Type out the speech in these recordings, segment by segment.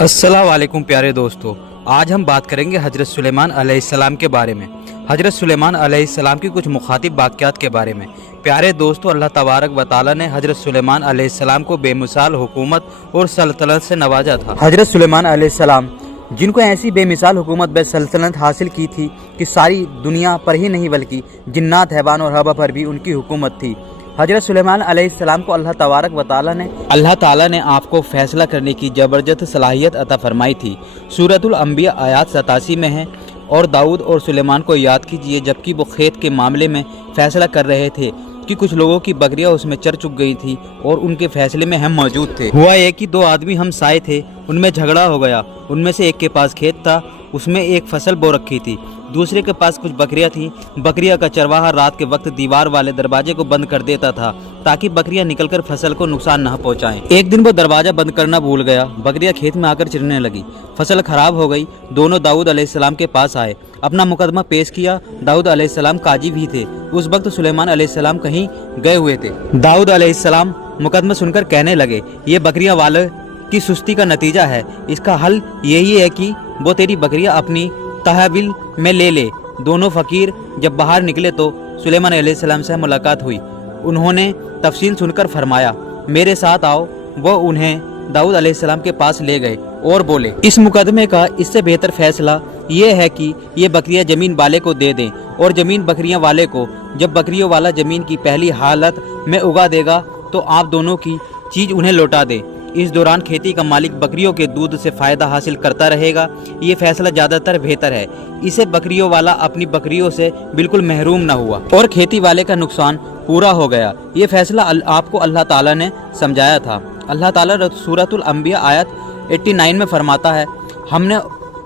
अस्सलाम वालेकुम प्यारे दोस्तों, आज हम बात करेंगे हजरत सुलेमान अलैहिस्सलाम के बारे में। हजरत सुलेमान अलैहिस्सलाम की कुछ मुखातिब वाक़यात के बारे में। प्यारे दोस्तों, अल्लाह तबारक व तआला ने हजरत सुलेमान अलैहिस्सलाम को बेमिसाल हुकूमत और सल्तनत से नवाजा था। हजरत सुलेमान अलैहिस्सलाम जिनको ऐसी बेमिसाल हुकूमत व सल्तनत हासिल की थी कि सारी दुनिया पर ही नहीं बल्कि जिन्नात, हैवान और हवा पर भी उनकी हुकूमत थी। हजरत सुलेमान अलैहिस्सलाम को अल्लाह तबारक व तआला ने आपको फैसला करने की ज़बरदस्त सलाहियत अता फरमाई थी। सूरतुल अंबिया आयत 87 में है। और दाऊद और सुलेमान को याद कीजिए जबकि वो खेत के मामले में फैसला कर रहे थे कि कुछ लोगों की बकरियां उसमें चर चुक गई थी और उनके फैसले में हम मौजूद थे। हुआ एक कि दो आदमी हम साए थे, उनमें झगड़ा हो गया। उनमें से एक के पास खेत था, उसमें एक फसल बो रखी थी। दूसरे के पास कुछ बकरियां थीं। बकरियां का चरवाहा रात के वक्त दीवार वाले दरवाजे को बंद कर देता था ताकि बकरियां निकलकर फसल को नुकसान न पहुंचाएं। एक दिन वो दरवाजा बंद करना भूल गया। बकरियां खेत में आकर चरने लगी। फसल खराब हो गई। दोनों दाऊद अलैहिस्सलाम के पास आए, अपना मुकदमा पेश किया। दाऊद अलैहिस्सलाम काजी भी थे। उस वक्त सुलेमान अलैहिस्सलाम कहीं गए हुए थे। दाऊद अलैहिस्सलाम मुकदमा सुनकर कहने लगे, ये बकरियां वाले की सुस्ती का नतीजा है। इसका हल यही है कि वो तेरी बकरियां अपनी तहवील में ले ले। दोनों फकीर जब बाहर निकले तो सुलेमान अलैहिस्सलाम से मुलाकात हुई। उन्होंने तफसील सुनकर फरमाया, मेरे साथ आओ। वो उन्हें दाऊद अलैहिस्सलाम के पास ले गए और बोले, इस मुकदमे का इससे बेहतर फैसला ये है कि ये बकरियां जमीन वाले को दे दें और जमीन बकरियां वाले को। जब बकरियों वाला जमीन की पहली हालत में उगा देगा तो आप दोनों की चीज उन्हें लौटा दे। इस दौरान खेती का मालिक बकरियों के दूध से फायदा हासिल करता रहेगा। ये फैसला ज्यादातर बेहतर है। इसे बकरियों वाला अपनी बकरियों से बिल्कुल महरूम न हुआ और खेती वाले का नुकसान पूरा हो गया। ये फैसला आपको अल्लाह ताला ने समझाया था। अल्लाह ताला सूरतुल अंबिया आयत 89 में फरमाता है, हमने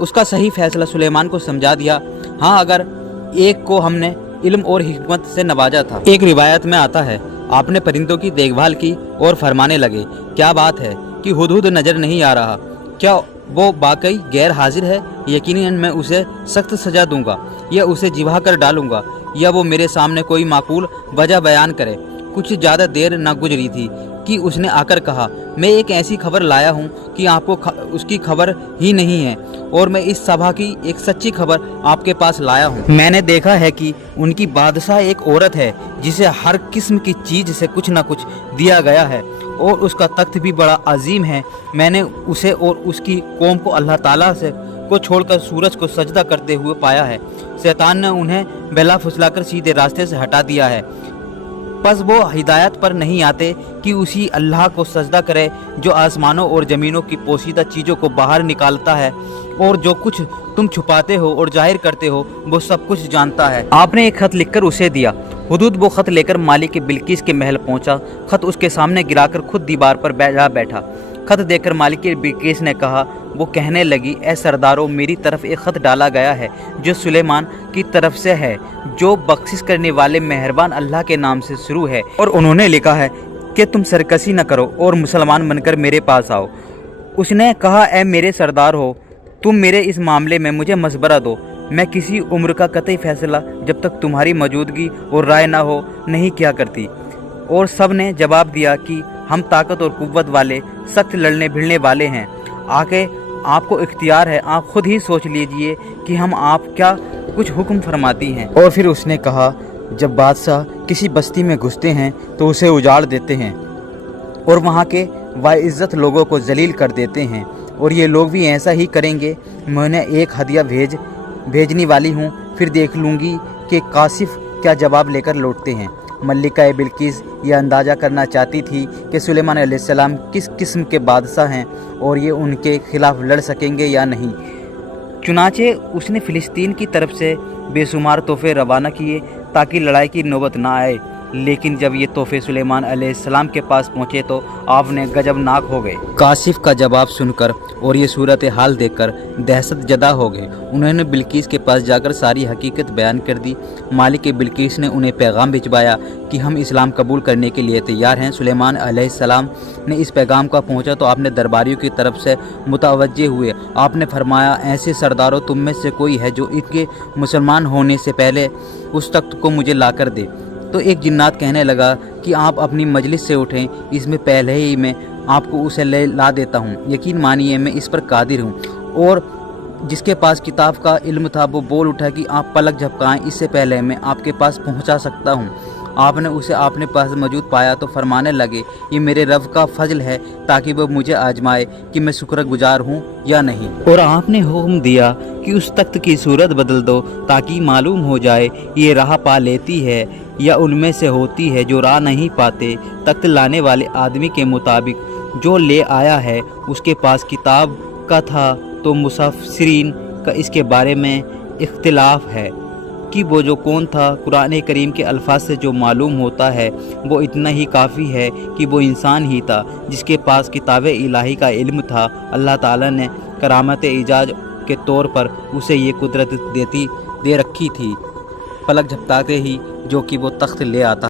उसका सही फैसला सुलेमान को समझा दिया। हाँ, अगर एक को हमने इल्म और हिकमत से नवाजा था। एक रिवायत में आता है, आपने परिंदों की देखभाल की और फरमाने लगे, क्या बात है कि हुदहुद नजर नहीं आ रहा? क्या वो वाकई गैर हाजिर है? यकीनन मैं उसे सख्त सजा दूंगा या उसे जिवा कर डालूंगा या वो मेरे सामने कोई माकूल वजह बयान करे। कुछ ज़्यादा देर न गुजरी थी कि उसने आकर कहा, मैं एक ऐसी खबर लाया हूँ कि आपको उसकी खबर ही नहीं है और मैं इस सभा की एक सच्ची खबर आपके पास लाया हूँ। मैंने देखा है कि उनकी बादशाह एक औरत है जिसे हर किस्म की चीज से कुछ न कुछ दिया गया है और उसका तख्त भी बड़ा अजीम है। मैंने उसे और उसकी कौम को अल्लाह ताला से को छोड़कर सूरज को सजदा करते हुए पाया है। शैतान ने उन्हें बेला फुसलाकर सीधे रास्ते से हटा दिया है। बस वो हिदायत पर नहीं आते कि उसी अल्लाह को सजदा करे जो आसमानों और ज़मीनों की पोशीदा चीज़ों को बाहर निकालता है और जो कुछ तुम छुपाते हो और जाहिर करते हो वो सब कुछ जानता है। आपने एक खत लिखकर उसे दिया। हुदूद वो खत लेकर मालिक बिल्किस के महल पहुंचा। खत उसके सामने गिराकर खुद दीवार पर बैठा। खत देखकर मालिक बिल्किस ने कहा, वो कहने लगी, ए सरदारों, मेरी तरफ एक खत डाला गया है जो सुलेमान की तरफ से है, जो बख्शिश करने वाले मेहरबान अल्लाह के नाम से शुरू है। और उन्होंने लिखा है कि तुम सरकशी न करो और मुसलमान बनकर मेरे पास आओ। उसने कहा, ए मेरे सरदार हो, तुम मेरे इस मामले में मुझे मशवरा दो। मैं किसी उम्र का कतई फैसला जब तक तुम्हारी मौजूदगी और राय ना हो नहीं किया करती। और सब ने जवाब दिया कि हम ताकत और कुव्वत वाले, सख्त लड़ने भिड़ने वाले हैं। आके आपको इख्तियार है, आप खुद ही सोच लीजिए कि हम आप क्या कुछ हुक्म फरमाती हैं। और फिर उसने कहा, जब बादशाह किसी बस्ती में घुसते हैं तो उसे उजाड़ देते हैं और वहाँ के वाइज्जत लोगों को जलील कर देते हैं और ये लोग भी ऐसा ही करेंगे। मैंने एक हदिया भेजने वाली हूँ, फिर देख लूँगी कि कासिफ क्या जवाब लेकर लौटते हैं। मल्लिका बिल्किस यह अंदाज़ा करना चाहती थी कि सुलेमान अलैहिस्सलाम किस किस्म के बादशाह हैं और ये उनके खिलाफ लड़ सकेंगे या नहीं। चुनाचे उसने फ़िलिस्तीन की तरफ से बेशुमार तोहफे रवाना किए ताकि लड़ाई की नौबत ना आए। लेकिन जब ये तोहफे सुलेमान अलैहिस्सलाम के पास पहुँचे तो आपने गजबनाक हो गए। कासिफ का जवाब सुनकर और ये सूरत हाल देखकर दहशत ज़दा हो गए। उन्होंने बिल्किस के पास जाकर सारी हकीकत बयान कर दी। मालिक बिल्किस ने उन्हें पैगाम भिजवाया कि हम इस्लाम कबूल करने के लिए तैयार हैं। सुलेमान अलैहिस्सलाम ने इस पैगाम का पहुँचा तो आपने दरबारियों की तरफ से मुतवज्जे हुए। आपने फरमाया, ऐसे सरदारों, तुम में से कोई है जो इनके मुसलमान होने से पहले उस तख्त को मुझे ला कर दे। तो एक जिन्नात कहने लगा कि आप अपनी मजलिस से उठें, इसमें पहले ही मैं آپ کو اسے لا دیتا ہوں، یقین مانیے میں اس پر قادر ہوں۔ اور جس کے پاس کتاب کا علم تھا وہ بول اٹھا کہ آپ پلک جھپکائیں، اس سے پہلے میں آپ کے پاس پہنچا سکتا ہوں۔ آپ نے اسے اپنے پاس موجود پایا تو فرمانے لگے، یہ میرے رب کا فضل ہے تاکہ وہ مجھے آزمائے کہ میں شکر گزار ہوں یا نہیں۔ اور آپ نے حکم دیا کہ اس تخت کی صورت بدل دو تاکہ معلوم ہو جائے یہ راہ پا لیتی ہے یا ان میں سے ہوتی ہے جو راہ نہیں پاتے۔ تخت لانے والے آدمی کے مطابق جو لے آیا ہے اس کے پاس کتاب کا تھا، تو مفسرین کا اس کے بارے میں اختلاف ہے کہ وہ جو کون تھا۔ قرآن کریم کے الفاظ سے جو معلوم ہوتا ہے وہ اتنا ہی کافی ہے کہ وہ انسان ہی تھا جس کے پاس کتاب الہی کا علم تھا۔ اللہ تعالیٰ نے کرامت اعجاز کے طور پر اسے یہ قدرت دے رکھی تھی، پلک جھپکاتے ہی جو کہ وہ تخت لے آتا۔